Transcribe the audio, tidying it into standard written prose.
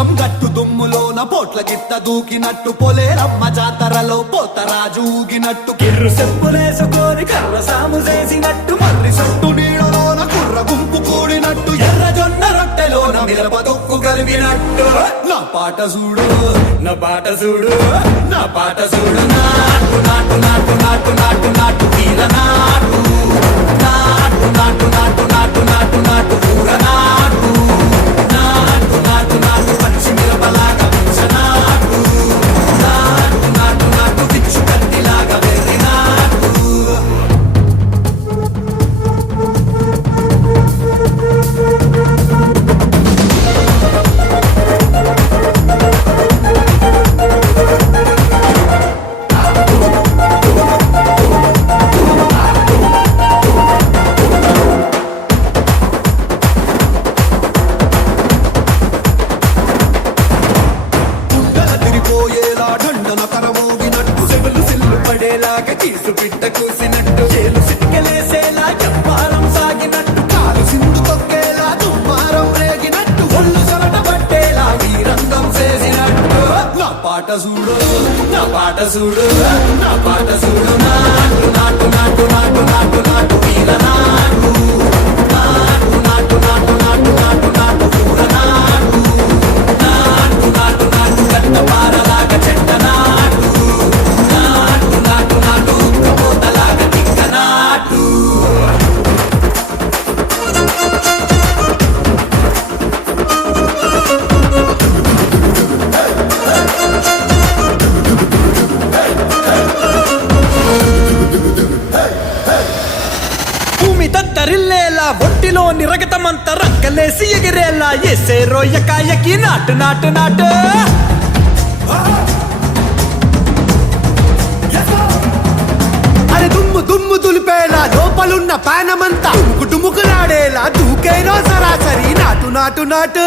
పొలం గట్టు దుమ్ములోన పోట్ల గిత్త దూకినట్టు పొలేరమ్మ జాతరలో పోతరాజు ఊగినట్టు కిర్రు చెప్పులేసుకొని కర్ర సాము చేసినట్టు మర్రి సొట్టు నీడలోన కుర్ర గుంపు కూడినట్టు ఎర్ర జొన్న రొట్టెలోన మిరప దొక్కు కలిపినట్టు నా పాట చూడు నా పాట చూడు నా పాట చూడు నాటు నాటు నాటు నాటు నాటు నాటు తీర నాటు నాటు నాటు నాటు నాటు నాటు నాటు ఊర నాటు నాటు నాటు నాటు పచ్చి మిరపలాగా నాటు నాటు నాటు నాటు పిచ్చు కత్తిలాగా వెర్రి నాటు కీసు పిట్ట కూసినట్టు చేలు సిక్కలేసేలా చెప్పారం సాగినట్టు కాలు సిండు తొక్కేలా దుమ్మారం రేగినట్టు ఒళ్ళు సొరట పట్టేలా వీరంగం చేసినట్టు నా పాట చూడు నా పాట చూడు నా పాట చూడు నాటు నాటు నాటు నాటు నాటు నాటు వీర నాటు నాటు నాటు నాటు నాటు నాటు నాటు ఊర నాటు నాటు నాటు నాటు గట్ట పారలాగా చెట్ట నాటు నాటు నాటు నాటు ఉక్కపోతలాగా తిక్క నాటు భూమి దద్దరిల్లేలా ఒంటిలో నిరగతమంత రక్కలేసి ఎగిరేలా ఎసే రోయకాయకి నాటు నాటు నాటు అరే దుమ్ము దుమ్ము దులిపేలా లోపలున్న పానమంతా డుముకులాడేలా దూకేనో సరాసరి నాటు నాటు నాటు